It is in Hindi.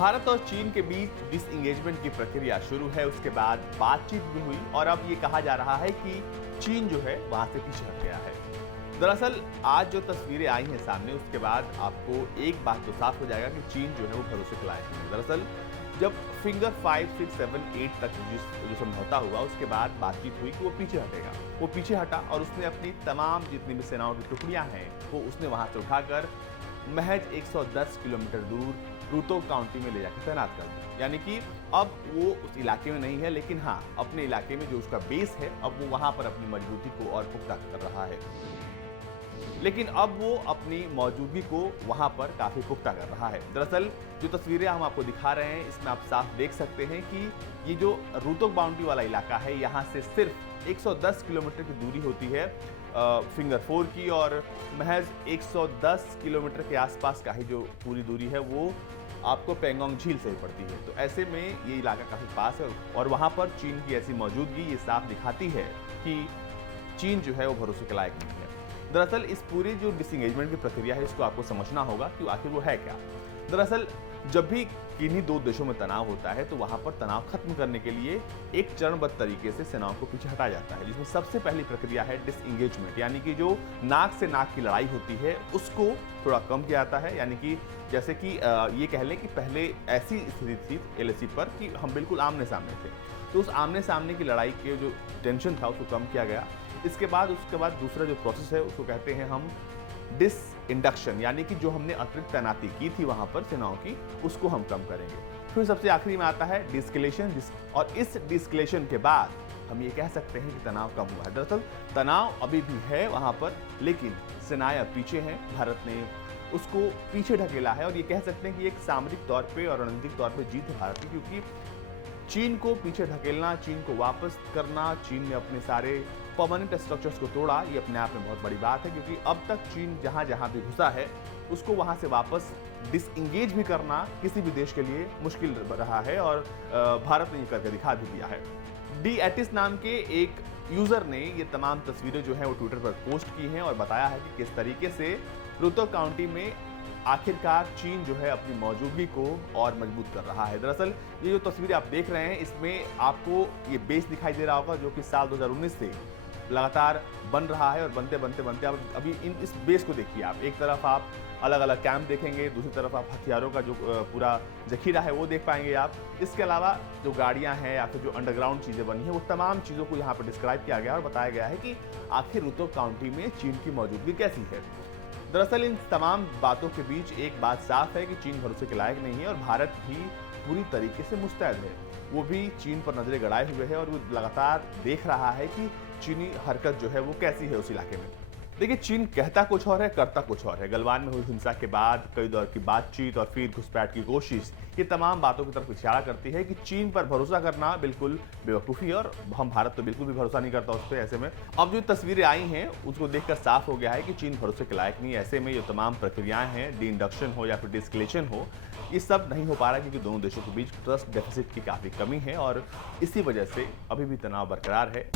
भारत और चीन के बीच डिसएंगेजमेंट की प्रक्रिया शुरू है, उसके बाद बातचीत भी हुई और अब ये कहा जा रहा है कि चीन जो है वहां से पीछे हट गया है। दरअसल आज जो तस्वीरें आई हैं सामने, उसके बाद आपको एक बात तो साफ हो जाएगा कि चीन जो है वो भरोसे के लायक नहीं है। दरअसल जब फिंगर 5, 6, 7, 8 तक जो समझौता हुआ, उसके बाद बातचीत हुई कि वो पीछे हटेगा। वो पीछे हटा और उसने अपनी तमाम जितनी भी सेनाओं की टुकड़ियां हैं वो उसने वहां से उठाकर महज 110 किलोमीटर दूर रूतो काउंटी में ले जाकर तैनात कर दिया। यानी कि अब वो उस इलाके में नहीं है, लेकिन हाँ अपने इलाके में जो उसका बेस है अब वो वहां पर अपनी मजबूती को और पुख्ता कर रहा है। लेकिन अब वो अपनी मौजूदगी को वहां पर काफी पुख्ता कर रहा है। दरअसल जो तस्वीरें हम आपको दिखा रहे हैं इसमें आप साफ देख सकते हैं कि ये जो रूतोक बाउंड्री वाला इलाका है, यहाँ से सिर्फ 110 किलोमीटर की दूरी होती है फिंगर 4 की, और महज 110 किलोमीटर के आसपास का ही जो पूरी दूरी है वो आपको पेंगोंग झील से ही पड़ती है। तो ऐसे में ये इलाका काफी पास है और वहां पर चीन की ऐसी मौजूदगी ये साफ दिखाती है कि चीन जो है वो भरोसे के लायक नहीं है। दरअसल इस पूरी जो डिसएंगेजमेंट की प्रक्रिया है इसको आपको समझना होगा कि आखिर वो है क्या। दरअसल जब भी किन्हीं दो देशों में तनाव होता है तो वहां पर तनाव खत्म करने के लिए एक चरणबद्ध तरीके से सेनाओं को पीछे हटाया जाता है, जिसमें सबसे पहली प्रक्रिया है डिसएंगेजमेंट, यानी कि जो नाक से नाक की लड़ाई होती है उसको थोड़ा कम किया जाता है। यानी कि जैसे कि ये कह लें कि पहले ऐसी स्थिति थी एलएसी पर कि हम बिल्कुल आमने सामने थे, तो उस आमने सामने की लड़ाई के जो टेंशन था उसको कम किया गया। उसके बाद दूसरा जो प्रोसेस है उसको कहते हैं हम डिस इंडक्शन, यानी कि जो हमने अतिरिक्त तैनाती की थी वहां पर सेनाओं की उसको हम कम करेंगे। फिर सबसे आखिरी में आता है डिस्केलेशन, और इस डिस्केलेशन के बाद हम ये कह सकते हैं कि तनाव कम हुआ है। दरअसल तनाव अभी भी है वहां पर, लेकिन सेनाएं अब पीछे हैं। भारत ने उसको पीछे ढकेला है और ये कह सकते हैं कि एक सामरिक तौर पर और रणनीतिक तौर पर जीत है भारत की, क्योंकि चीन को पीछे ढकेलना, चीन को वापस करना, चीन ने अपने सारे परमानेंट स्ट्रक्चर्स को तोड़ा, ये अपने आप में बहुत बड़ी बात है, क्योंकि अब तक चीन जहां जहां भी घुसा है उसको वहां से वापस डिसएंगेज भी करना किसी भी देश के लिए मुश्किल रहा है, और भारत ने ये करके दिखा भी दिया है। डी एटिस नाम के एक यूजर ने ये तमाम तस्वीरें जो है वो ट्विटर पर पोस्ट की हैं और बताया है कि किस तरीके से रूतोक काउंटी में आखिरकार चीन जो है अपनी मौजूदगी को और मजबूत कर रहा है। दरअसल ये जो तस्वीरें आप देख रहे हैं इसमें आपको ये बेस दिखाई दे रहा होगा जो कि साल 2019 से लगातार बन रहा है, और बनते बनते आप अभी इस बेस को देखिए। आप एक तरफ आप अलग अलग कैंप देखेंगे, दूसरी तरफ आप हथियारों का जो पूरा जखीरा है वो देख पाएंगे आप। इसके अलावा जो गाड़ियां हैं या फिर जो अंडरग्राउंड चीज़ें बनी हैं वो तमाम चीज़ों को यहाँ पर डिस्क्राइब किया गया और बताया गया है कि आखिर रूतोक काउंटी में चीन की मौजूदगी कैसी है। दरअसल इन तमाम बातों के बीच एक बात साफ है कि चीन भरोसे के लायक नहीं है और भारत भी पूरी तरीके से मुस्तैद है। वो भी चीन पर नजरें गड़ाए हुए है और वो लगातार देख रहा है कि चीनी हरकत जो है वो कैसी है उस इलाके में। देखिए, चीन कहता कुछ और है, करता कुछ और है। गलवान में हुई हिंसा के बाद कई दौर की बातचीत और फिर घुसपैठ की कोशिश, ये तमाम बातों की तरफ इशारा करती है कि चीन पर भरोसा करना बिल्कुल बेवकूफ़ी है, और हम भारत तो बिल्कुल भी भरोसा नहीं करता उस पर। ऐसे में अब जो तस्वीरें आई हैं उसको देखकर साफ हो गया है कि चीन भरोसे के लायक नहीं है। ऐसे में ये तमाम प्रक्रियाएं हैं, डी इंडक्शन हो या फिर डिस्केलेशन हो, ये सब नहीं हो पा रहा क्योंकि दोनों देशों के बीच ट्रस्ट डेफिसिट की काफ़ी कमी है, और इसी वजह से अभी भी तनाव बरकरार है।